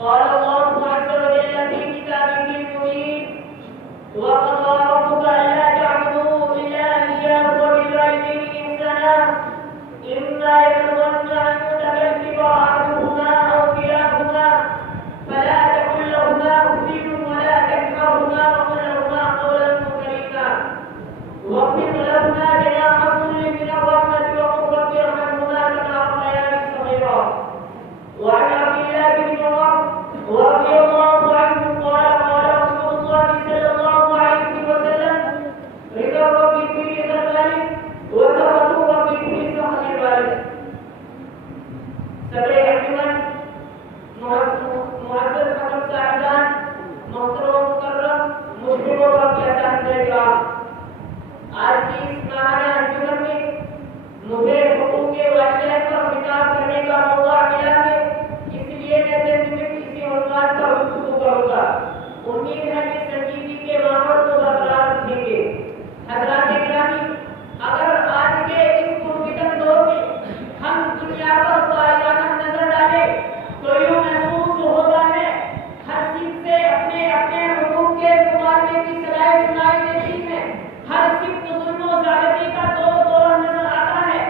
قال الله عز وجل في كتابه المبين وقضى ربك ألا تعبدوا إلا إياه وبالوالدين إحسانا إما يبلغن عندك الكبر أحدهما أو كلاهما فلا تقل لهما أف ولا تنهرهما وقل لهما قولا كريما واخفض لهما جناح الذل من الرحمة وقل رب ارحمهما كما ربياني صغيرا. وعن عبد الله بن عمر رضي الله عنه قال قال رسول الله صلى الله عليه وسلم رضا الرب في رضا الوالد وسخط الرب في سخط الوالد. صدر انجمن معزز حضرت صاحبان محترم و مکرم مسلموں کا پیاسا احترام، آج کی اس ماہانہ انجمن میں مجھے حقوق والدین پر خطاب کرنے کا موقع ملا ہے، اس لیے میں چند منٹ اسی عنوان پر گفتگو کروں گا. امید ہے کہ سنجیدگی کے ماحول کو برقرار رکھیں گے. حضرات گرامی، اگر آج کے اس پرفتن دور میں ہم دنیا پر طائرانہ نظر ڈالیں تو یوں محسوس ہوتا ہے ہر صف سے اپنے اپنے حقوق کے مطالبے کی صدائیں سنائی دیتی ہیں. ہر صف ظلم و زیادتی کا دور نظر آتا ہے،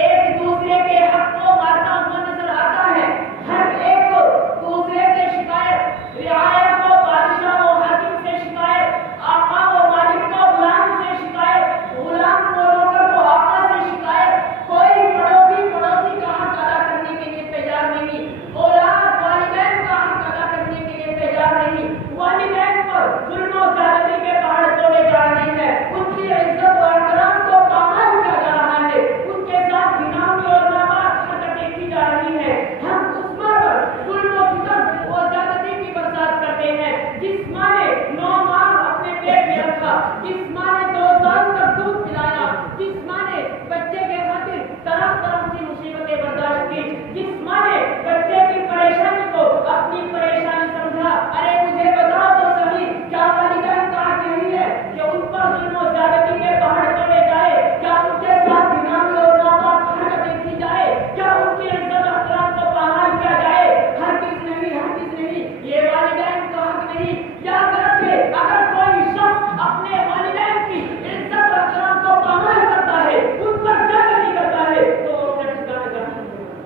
ایک دوسرے کے حق کو مارتا ہوا نظر آتا ہے. ہر ایک کو دوسرے سے شکایت، رعایا کو بادشاہ و حاکم سے شکایت، آقا و مالک کو غلام سے شکایت، غلام کو نوکر کو آقا سے شکایت. کوئی پڑوسی کا حق ادا کرنے کے لیے تیار نہیں، اولاد والدین کا حق ادا کرنے کے لیے تیار نہیں. والدین پر ظلم و زیادتی کے پہاڑ توڑے جا رہے ہیں، ان کی عزت و احترام کو پامال کیا جا رہا ہے، ان کے ساتھ گناہی اور ناپاک حرکتیں کی جا رہی ہیں. ہم اس ماں پر ظلم و ستم و زیادتی کی برسات کرتے ہیں جس ماں نے 9 ماہ اپنے پیٹ میں رکھا، جس ماں نے 2 سال تک دودھ پلایا، جس ماں نے بچے کے خاطر طرح طرح کی مصیبتیں برداشت کی، جس ماں نے بچے کی پریشانی کو اپنی پریشانی سمجھا. ارے مجھے بتاؤ تو صحیح، کیا والدین کا حق نہیں ہے کہ ان پر ظلم و زیادتی کے پہاڑ توڑے جائے؟ کیا ان کے ساتھ گناہی اور ناپاک حرکتیں کی جائے؟ کیا ان کی عزت و احترام کو پامال کیا جائے؟ ہرگز نہیں، ہرگز نہیں، یہ والدین کا حق نہیں. یاد رکھے، اگر کوئی شخص اپنے والدین کی عزت و احترام کو پامال کرتا ہے، ان پر زیادتی کرتا ہے، تو وہ اپنے ٹھکانے جہنم میں ہوگا.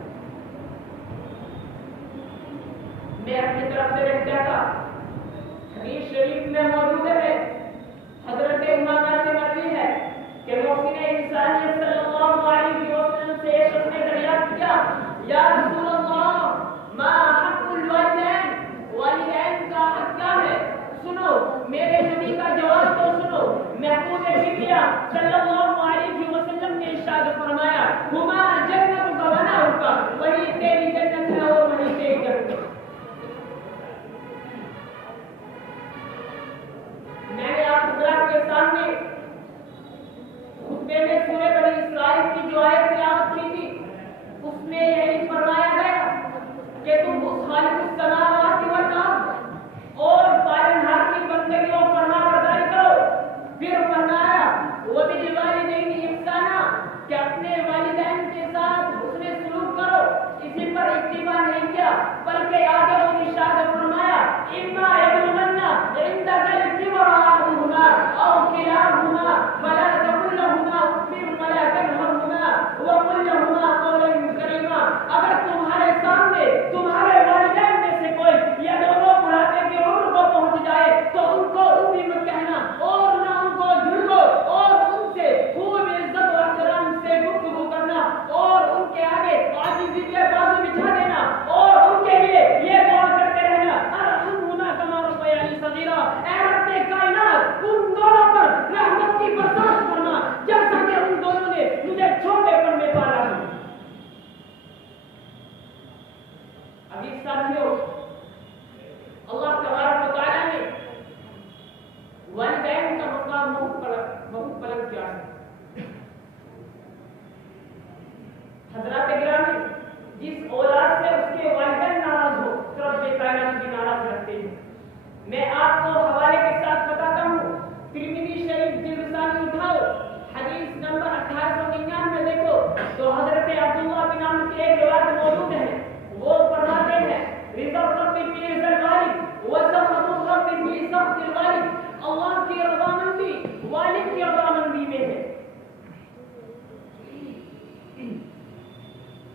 میں اپنی طرف سے رہ جاتا. حدیث شریف میں موجود ہے، حضرت امامہ سے مروی ہے کہ محسن انسانیت صلی اللہ علیہ وسلم سے ایک شخص نے دریافت کیا، یا رسول اللہ ما حق الوالدین، والدین کا حق کیا ہے؟ سنو میرے نبی کا جواب تو سنو. محبوب شکریہ صلی اللہ علیہ وسلم نے ارشاد فرمایا، ہما جنت کا بنا ہوگا، وہی تیری جنت ہے اور وہی تیری جنت ہے. میں نے آپ حضرات کے سامنے خطبے میں سورہ بنی اسرائیل کی جو آیت تلاوت کی تھی، اس میں یہی فرمایا گیا کہ تم اس خالق السماوات والارض اور پالنہار کی بندگی اور فرمانبرداری کرو. پھر فرمایا وبالوالدین احسانا، کہ اپنے والدین کے ساتھ حسن سلوک کرو. اسی پر اکتفا نہیں کیا بلکہ آگے اور ارشاد فرمایا، اما یبلغن عندک الکبر احدهما او کلاهما فلا تقل لهما اف ولا تنهرهما وقل لهما قولا کریما. اگر تمہارے سامنے تمہارے والدین میں سے کوئی یا دونوں بڑھاپے کی عمر کو پہنچ جائے تو ان کو اف مت کہنا اور نہ ان کو جھڑکو، اور ان سے خوب عزت و احترام سے گفتگو کرنا اور ان کے آگے عاجزی کے بازو بچھا دینا اور ان کے لیے یہ دعا کرتے رہنا، ارحمہما کما ربیانی صغیرا. اے رب کائنات، ان دونوں پر رحمت کی برسات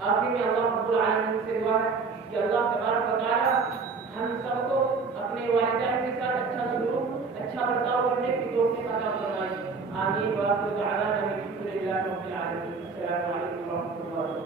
آخر میں اللہ رب العالمین سے دعا ہے کہ اللہ تبارک و تعالی ہم سب کو اپنے والدین کے ساتھ اچھا سلوک اچھا برتاؤ کرنے کی توفیق عطا فرمائے. آمین. وآخر دعوانا الحمد للہ رب العالمین. السلام علیکم ورحمۃ اللہ.